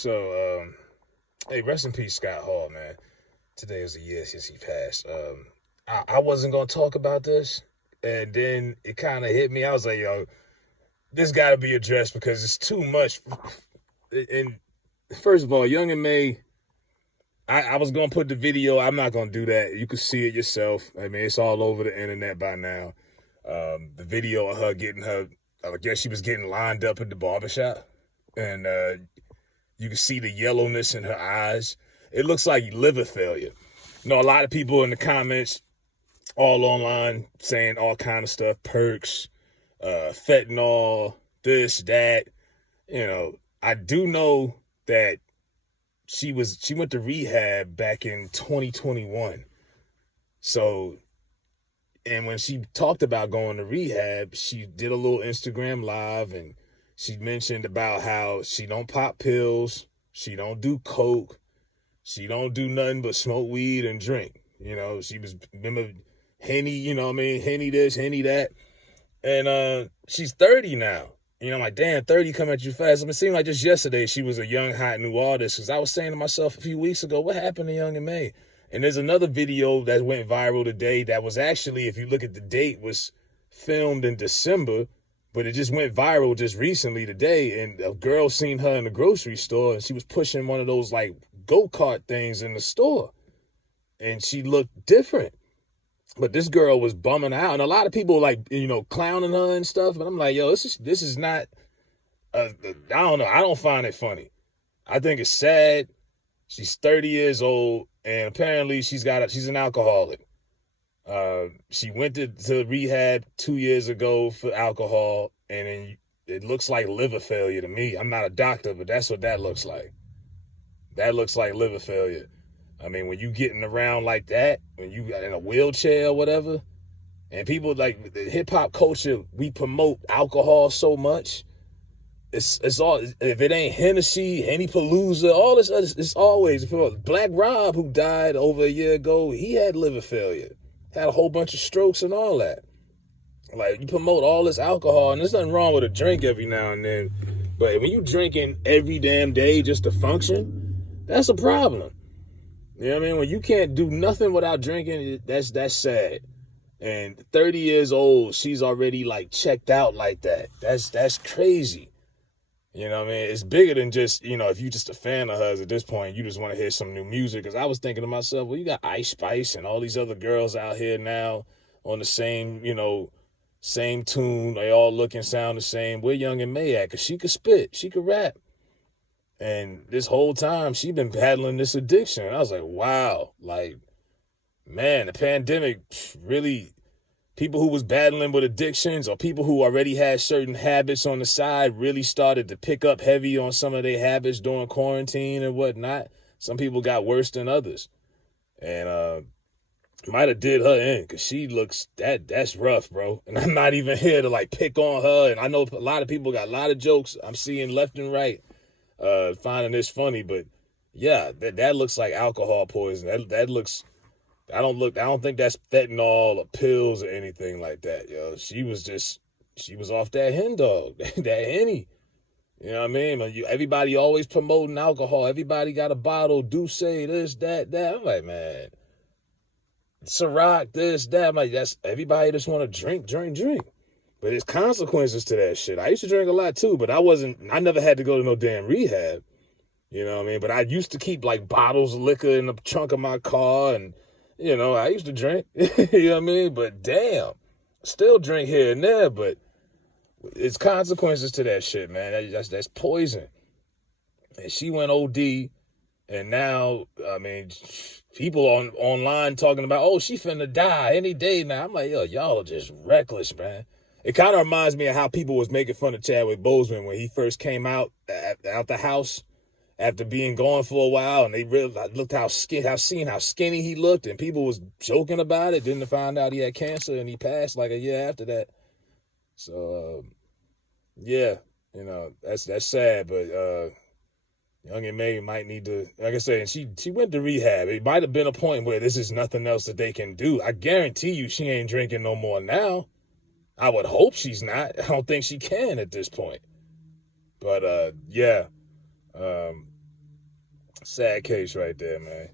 So, hey, rest in peace, Scott Hall, man. Today is a year since he passed. I wasn't gonna talk about this, and then it kind of hit me. I was like, yo, this got to be addressed because it's too much. And first of all, Young and May, I was gonna put the video. I'm not gonna do that. You can see it yourself. I mean, it's all over the internet by now. The video of her getting her, I guess she was getting lined up at the barbershop, and you can see the yellowness in her eyes. It looks like liver failure. You know, a lot of people in the comments, all online, saying all kind of stuff, perks, fentanyl, this, that. You know, I do know that she went to rehab back in 2021. So, and when she talked about going to rehab, she did a little Instagram live and she mentioned about how she don't pop pills, she don't do coke, she don't do nothing but smoke weed and drink. You know, she was, remember, Henny, you know what I mean? Henny this, Henny that. And she's 30 now. You know, I'm like, damn, 30 come at you fast. I mean, it seemed like just yesterday she was a young, hot new artist. Because I was saying to myself a few weeks ago, what happened to Young and May? And there's another video that went viral today that was actually, if you look at the date, was filmed in December. But it just went viral just recently today. And a girl seen her in the grocery store. And she was pushing one of those, like, go-kart things in the store. And she looked different. But this girl was bumming out, and a lot of people like, you know, clowning her and stuff. But I'm like, yo, this is not. I don't know. I don't find it funny. I think it's sad. She's 30 years old, and apparently she's an alcoholic. She went to rehab 2 years ago for alcohol, and then it looks like liver failure to me. I'm not a doctor, but that's what that looks like. That looks like liver failure. I mean, when you getting around like that, when you got in a wheelchair or whatever, and people like the hip hop culture, we promote alcohol so much. It's all, if it ain't Hennessy, Henny Palooza, all this other, it's always Black Rob, who died over a year ago. He had liver failure, had a whole bunch of strokes and all that. Like, you promote all this alcohol, and there's nothing wrong with a drink every now and then, but when you drinking every damn day just to function, that's a problem. You know what I mean? When you can't do nothing without drinking, that's sad. And 30 years old, she's already like checked out like that. That's crazy. You know what I mean? It's bigger than just, you know, if you're just a fan of hers at this point, you just want to hear some new music. Because I was thinking to myself, well, you got Ice Spice and all these other girls out here now on the same, you know, same tune. They all look and sound the same. Where Young and May at? Because she could spit. She could rap. And this whole time, she been battling this addiction. I was like, wow. Like, man, the pandemic really, people who was battling with addictions or people who already had certain habits on the side really started to pick up heavy on some of their habits during quarantine and whatnot. Some people got worse than others. And might have did her in because she looks, that's rough, bro. And I'm not even here to, like, pick on her. And I know a lot of people got a lot of jokes I'm seeing left and right. Finding this funny, but yeah, that looks like alcohol poison. That looks, I don't think that's fentanyl or pills or anything like that, yo. She was off that hen dog, that Henny. You know what I mean? Everybody always promoting alcohol. Everybody got a bottle, Douce, this, that. I'm like, man, Ciroc, this, that. I'm like, that's, everybody just want to drink. But there's consequences to that shit. I used to drink a lot too, but I never had to go to no damn rehab. You know what I mean? But I used to keep like bottles of liquor in the trunk of my car and, you know, I used to drink. You know what I mean? But damn, still drink here and there, but it's consequences to that shit, man. That's poison. And she went OD, and now, I mean, people online talking about, oh, she finna die any day now. I'm like, yo, y'all are just reckless, man. It kind of reminds me of how people was making fun of Chadwick Boseman when he first came out the house after being gone for a while, and they really looked how skinny he looked, and people was joking about it. Then to find out he had cancer and he passed like a year after that. So yeah, you know, that's sad, but Young and May might need to, like I said, and she went to rehab. It might have been a point where this is nothing else that they can do. I guarantee you she ain't drinking no more now. I would hope she's not. I don't think she can at this point. But yeah, Sad case right there, man.